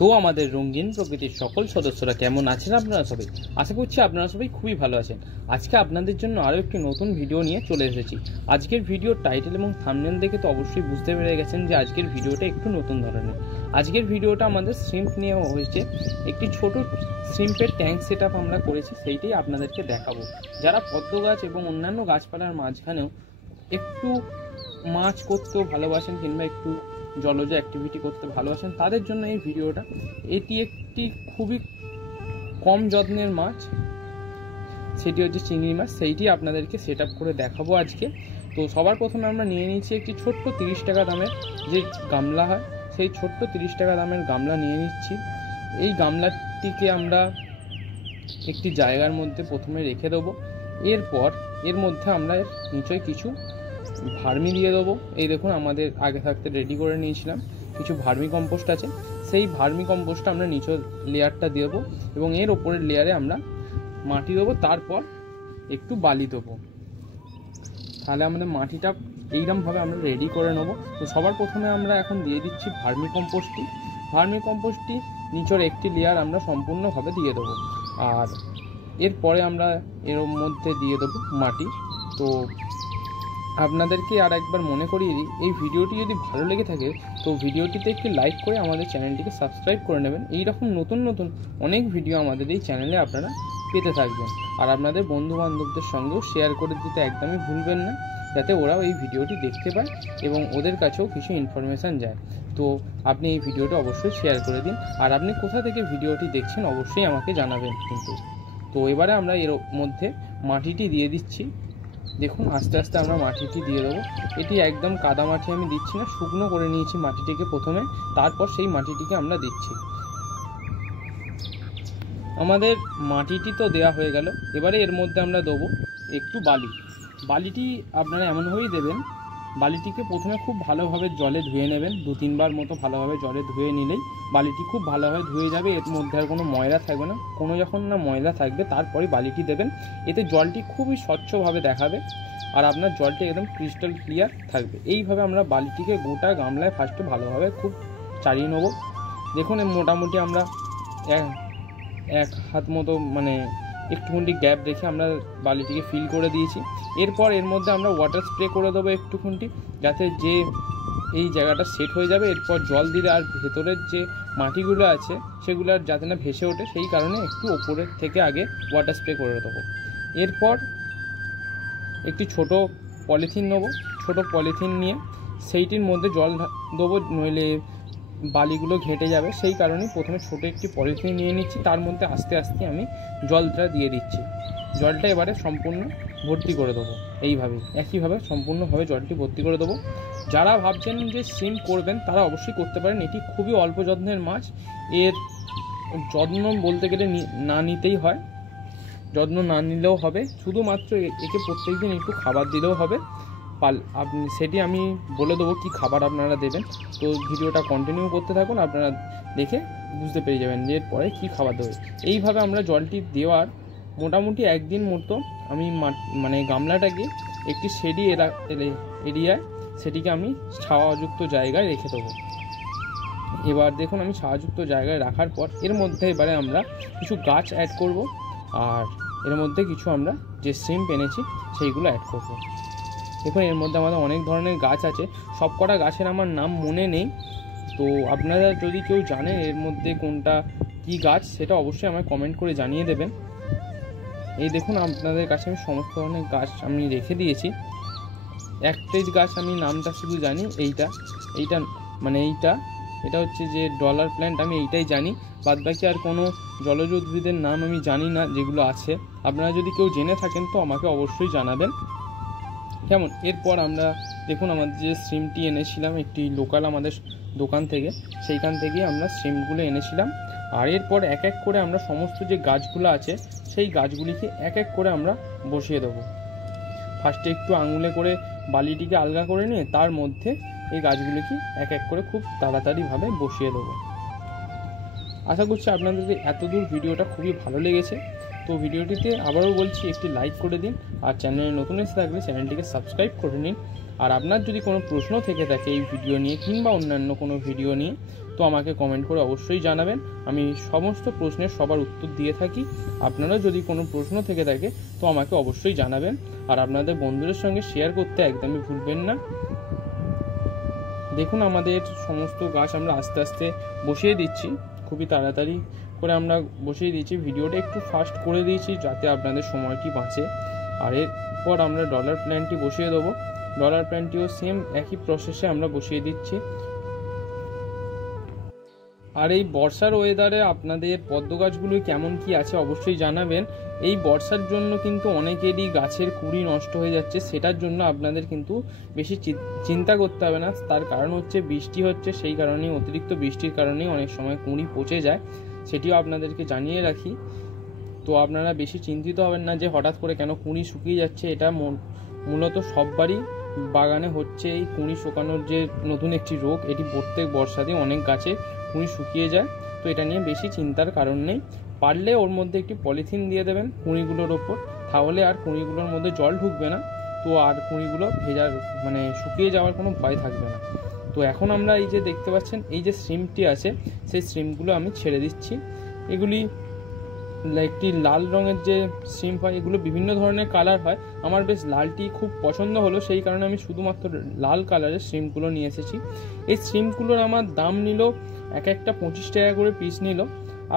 তো আমাদের রঙিন প্রকৃতির সকল সদস্যরা কেমন আছেন আপনারা সবাই? আশা করছি আপনারা সবাই খুবই ভালো আছেন। আজকে আপনাদের জন্য আরও একটি নতুন ভিডিও নিয়ে চলে এসেছি। আজকের ভিডিওর টাইটেল এবং থাম্বনেল দেখে তো অবশ্যই বুঝতে পেরে গেছেন যে আজকের ভিডিওটা একটু নতুন ধরনের। আজকের ভিডিওটা আমাদের শ্রিম্প নিয়ে হয়েছে। একটি ছোট শ্রিম্পের ট্যাঙ্ক সেট আপ আমরা করেছি, সেইটাই আপনাদেরকে দেখাবো। যারা পদ্ম গাছ এবং অন্যান্য গাছপালার মাঝখানেও একটু মাছ করতেও ভালোবাসেন কিংবা একটু জলজ অ্যাক্টিভিটি করতে ভালোবাসেন, তাদের জন্য এই ভিডিওটা। এটি একটি খুবই কম যত্নের মাছ, সেটি হচ্ছে চিংড়ি মাছ। সেইটি আপনাদেরকে সেট আপ করে দেখাবো আজকে। তো সবার প্রথমে আমরা নিয়ে নিচ্ছি একটি ছোট্ট 30 টাকা দামের যে গামলা হয়, সেই ছোট্ট 30 টাকা দামের গামলা নিয়ে নিচ্ছি। এই গামলাটিকে আমরা একটি জায়গার মধ্যে প্রথমে রেখে দেবো। এরপর এর মধ্যে আমরা নিচে কিছু ভার্মি দিয়ে দেবো। এই দেখুন, আমাদের আগে থাকতে রেডি করে নিয়েছিলাম কিছু ভার্মি কম্পোস্ট আছে, সেই ভার্মি কম্পোস্টটা আমরা নিচের লেয়ারটা দেবো এবং এর ওপরের লেয়ারে আমরা মাটি দেবো, তারপর একটু বালি দেবো। তাহলে আমাদের মাটিটা এইরকমভাবে আমরা রেডি করে নেবো। তো সবার প্রথমে আমরা এখন দিয়ে দিচ্ছি ভার্মি কম্পোস্টটি নিচের একটি লেয়ার আমরা সম্পূর্ণভাবে দিয়ে দেবো। আর এরপরে আমরা এর মধ্যে দিয়ে দেবো মাটি। তো আপনাদেরকে আর একবার মনে করিয়ে দিই, এই ভিডিওটি যদি ভালো লেগে থাকে তো ভিডিওটিতে একটি লাইক করে আমাদের চ্যানেলটিকে সাবস্ক্রাইব করে নেবেন। এইরকম নতুন নতুন অনেক ভিডিও আমাদের এই চ্যানেলে আপনারা পেতে থাকবেন। আর আপনাদের বন্ধু বান্ধবদের সঙ্গেও শেয়ার করে দিতে একদমই ভুলবেন না, যাতে ওরাও এই ভিডিওটি দেখতে পায় এবং ওদের কাছেও কিছু ইনফরমেশান যায়। তো আপনি এই ভিডিওটি অবশ্যই শেয়ার করে দিন। আর আপনি কোথা থেকে ভিডিওটি দেখছেন অবশ্যই আমাকে জানাবেন কিন্তু। তো এবারে আমরা এর মধ্যে মাটিটি দিয়ে দিচ্ছি। দেখুন, আস্তে আস্তে আমরা মাটিটি দিয়ে দেবো। এটি একদম কাদা মাটি আমি দিচ্ছি না, শুকনো করে নিয়েছি মাটিটিকে প্রথমে, তারপর সেই মাটিটিকে আমরা দিচ্ছি। আমাদের মাটিটি তো দেওয়া হয়ে গেল। এবারে এর মধ্যে আমরা দেবো একটু বালিটি আপনারা এমনভাবেই দেবেন, বালিটিকে প্রথমে খুব ভালোভাবে জলে ধুয়ে নেবেন। 2-3 বার মতো ভালোভাবে জলে ধুয়ে নিলেই বালিটি খুব ভালোভাবে ধুয়ে যাবে। এর মধ্যে আর কোনো ময়লা থাকবে না। যখন না ময়লা থাকবে তারপরে বালিটি দেবেন। এতে জলটি খুবই স্বচ্ছভাবে দেখাবে আর আপনার জলটি একদম ক্রিস্টাল ক্লিয়ার থাকবে। এইভাবে আমরা বালিটিকে গোটা গামলায় ফার্স্টে ভালোভাবে খুব চাড়িয়ে নেব। দেখুন, মোটামুটি আমরা এক হাত মতো মানে একটুখানি গ্যাপ রেখে আমরা বালিটিকে ফিল করে দিয়েছি। এরপর এর মধ্যে আমরা ওয়াটার স্প্রে করে দেবো একটুখানি, যাতে যে এই জায়গাটা সেট হয়ে যাবে। এরপর জল দিলে আর ভেতরের যে মাটিগুলো আছে সেগুলো আর যাতে না ভেসে ওঠে, সেই কারণে একটু ওপরের থেকে আগে ওয়াটার স্প্রে করে দেবো। এরপর একটি ছোট পলিথিন নেবো, ছোট পলিথিন নিয়ে সেইটির মধ্যে জল দেবো, নইলে বালিগুলো ঘেঁটে যাবে। সেই কারণে প্রথমে ছোটো একটি পলিথিন নিয়ে নিচ্ছি, তার মধ্যে আস্তে আস্তে আমি জলটা দিয়ে দিচ্ছি। জলটা এবারে সম্পূর্ণ ভর্তি করে দেবো। একইভাবে সম্পূর্ণভাবে জলটি ভর্তি করে দেবো। যারা ভাবছেন যে শ্রিম্প করবেন তারা অবশ্যই করতে পারেন। এটি খুবই অল্প যত্নের মাছ। এর যত্ন বলতে গেলে না নিতেই হয়, যত্ন না নিলেও হবে, শুধুমাত্র একে প্রত্যেকদিন একটু খাবার দিলেও হবে। সেটি আমি বলে দেবো কি খাবার আপনারা দেবেন। তো ভিডিওটা কন্টিনিউ করতে থাকুন, আপনারা দেখে বুঝতে পেরে যাবেন যে এরপরে কী খাবার দেবে। এইভাবে আমরা জলটি দেওয়ার মোটামুটি একদিন মতো আমি মানে গামলাটাকে একটি শেডি এরিয়ায় সেটিকে আমি ছাওয়াযুক্ত জায়গায় রেখে দেবো। এবার দেখুন, আমি ছাওয়াযুক্ত জায়গায় রাখার পর এর মধ্যে এবারে আমরা কিছু গাছ অ্যাড করব। আর এর মধ্যে কিছু আমরা যে শ্রিম্প এনেছি সেইগুলো অ্যাড করব। দেখুন, এর মধ্যে আমাদের অনেক ধরনের গাছ আছে। সব কটা গাছের আমার নাম মনে নেই, তো আপনারা যদি কেউ জানেন এর মধ্যে কোনটা কি গাছ সেটা অবশ্যই আমায় কমেন্ট করে জানিয়ে দেবেন। এই দেখুন, আপনাদের কাছে আমি সমস্ত ধরনের গাছ আমি রেখে দিয়েছি। একটাই গাছ আমি নামটা শুধু জানি, এটা হচ্ছে যে ডলার প্ল্যান্ট, আমি এইটাই জানি। বাদবাকি আর কোনো জলজ উদ্ভিদের নাম আমি জানি না যেগুলো আছে। আপনারা যদি কেউ জেনে থাকেন তো আমাকে অবশ্যই জানাবেন কেমন। এরপর আমরা দেখুন, আমাদের যে শ্রিম্পটি এনেছিলাম একটি লোকাল আমাদের দোকান থেকে, সেইখান থেকেই আমরা শ্রিম্পগুলো এনেছিলাম। আর এরপর এক এক করে আমরা সমস্ত যে গাছগুলো আছে সেই গাছগুলিকে এক এক করে আমরা বসিয়ে দেবো। ফার্স্টে একটু আঙুলে করে বালিটিকে আলগা করে নিয়ে তার মধ্যে এই গাছগুলিকে এক এক করে খুব তাড়াতাড়িভাবে বসিয়ে দেবো। আশা করছি আপনাদের এতদূর ভিডিওটা খুবই ভালো লেগেছে। তো ভিডিওটিতে আবারও বলছি একটি লাইক করে দিন, আর চ্যানেলে নতুন এসে থাকলে চ্যানেলটিকে সাবস্ক্রাইব করে নিন। আর আপনার যদি কোনো প্রশ্ন থেকে থাকে এই ভিডিও নিয়ে কিংবা অন্যান্য কোনো ভিডিও নিয়ে, তো আমাকে কমেন্ট করে অবশ্যই জানাবেন। আমি সমস্ত প্রশ্নের সবার উত্তর দিয়ে থাকি। আপনারা যদি কোনো প্রশ্ন থেকে থাকে তো আমাকে অবশ্যই জানাবেন, আর আপনাদের বন্ধুদের সঙ্গে শেয়ার করতে একদমই ভুলবেন না। দেখুন আমাদের সমস্ত গাছ আমরা আস্তে আস্তে বসিয়ে দিচ্ছি, খুবই তাড়াতাড়ি করে আমরা বসিয়ে দিচ্ছি। ভিডিওটা একটু ফাস্ট করে দিয়েছি যাতে আপনাদের সময়টি বাঁচে। আর এরপর আমরা ডলার প্ল্যান্টটি বসিয়ে দেবো। ডলার প্ল্যান্টটিও সেম একই প্রসেসে আমরা বসিয়ে দিচ্ছি। আর এই বর্ষার ওয়েদারে আপনাদের পদ্ম গাছগুলো কেমন কি আছে অবশ্যই জানাবেন। এই বর্ষার জন্য কিন্তু অনেকেরই গাছের কুঁড়ি নষ্ট হয়ে যাচ্ছে, সেটার জন্য আপনাদের কিন্তু বেশি চিন্তা করতে হবে না। তার কারণ হচ্ছে বৃষ্টি হচ্ছে, সেই কারণেই অতিরিক্ত বৃষ্টির কারণেই অনেক সময় কুঁড়ি পচে যায়, সেটিও আপনাদেরকে জানিয়ে রাখি। তো আপনারা বেশি চিন্তিত হবেন না যে হঠাৎ করে কেন কুঁড়ি শুকিয়ে যাচ্ছে। এটা মূলত সববারই বাগানে হচ্ছে এই কুঁড়ি শুকানোর যে নতুন একটি রোগ, এটি প্রত্যেক বর্ষাতেই অনেক গাছে কুঁড়ি শুকিয়ে যায়। তো এটা নিয়ে বেশি চিন্তার কারণ নেই। পারলে ওর মধ্যে একটি পলিথিন দিয়ে দেবেন কুঁড়িগুলোর ওপর, তাহলে আর কুঁড়িগুলোর মধ্যে জল ঢুকবে না, তো আর কুঁড়িগুলো ভেজার শুকিয়ে যাওয়ার কোনো ভয় থাকবে না। তো এখন আমরা এই যে দেখতে পাচ্ছেন এই যে স্ট্রিমটি আছে, সেই স্ট্রিমগুলো আমি ছেড়ে দিচ্ছি। এগুলি একটি লাল রঙের যে স্ট্রিম হয়, এগুলো বিভিন্ন ধরনের কালার হয়। আমার বেশ লালটি খুব পছন্দ হলো, সেই কারণে আমি শুধুমাত্র লাল কালারের স্ট্রিমগুলো নিয়ে এসেছি। এই স্ট্রিমগুলোর আমার দাম নিল এক একটা 25 টাকা করে পিস নিল।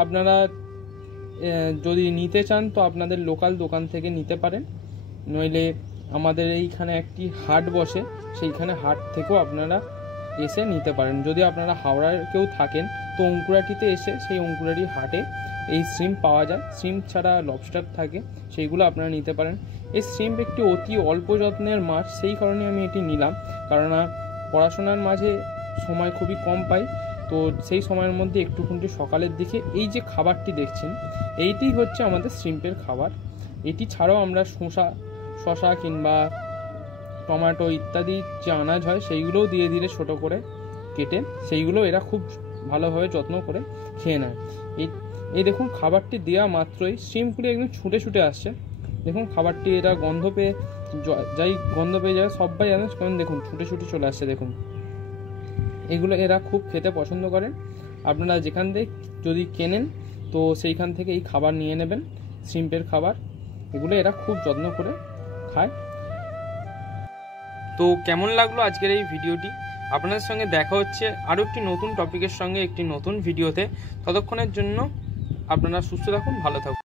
আপনারা যদি নিতে চান তো আপনাদের লোকাল দোকান থেকে নিতে পারেন, নইলে আমাদের এইখানে একটি হাট বসে, সেইখানে হাট থেকেও আপনারা এসে নিতে পারেন। যদি আপনারা হাওড়ার কেউ থাকেন তো অঙ্কুরাটিতে এসে সেই অঙ্কুরাটি হাটে এই শ্রিম্প পাওয়া যায়। শ্রিম্প ছাড়া লবস্টার থাকে, সেইগুলো আপনারা নিতে পারেন। এই শ্রিম্প একটি অতি অল্প যত্নের মাছ, সেই কারণে আমি এটি নিলাম, কেননা পড়াশোনার মাঝে সময় খুবই কম পাই। তো সেই সময়ের মধ্যে একটুখানি সকালের দিকে এই যে খাবারটি দেখছেন, এইটি হচ্ছে আমাদের শ্রিম্পের খাবার। এটি ছাড়াও আমরা শশা কিংবা টমেটো ইত্যাদি যে আনাজ হয় সেইগুলোও দিয়ে দিলে ছোটো করে কেটে, সেইগুলো এরা খুব ভালোভাবে যত্ন করে খেয়ে নেয়। এই দেখুন খাবারটি দেওয়া মাত্রই শ্রিম্পগুলি একদম ছুটে ছুটে আসছে। দেখুন খাবারটি এরা গন্ধ পেয়ে যায়, সবাই জানে, কারণ দেখুন ছুটে ছুটে চলে আসছে। দেখুন এগুলো এরা খুব খেতে পছন্দ করেন। আপনারা যেখান থেকে যদি কেনেন তো সেইখান থেকে এই খাবার নিয়ে নেবেন, শ্রিম্পের খাবার। এগুলো এরা খুব যত্ন করে খায়। তো কেমন লাগলো আজকের এই ভিডিওটি? আপনাদের সঙ্গে দেখা হচ্ছে আরও একটি নতুন টপিকের সঙ্গে একটি নতুন ভিডিওতে। ততক্ষণের জন্য আপনারা সুস্থ থাকুন, ভালো থাকুন।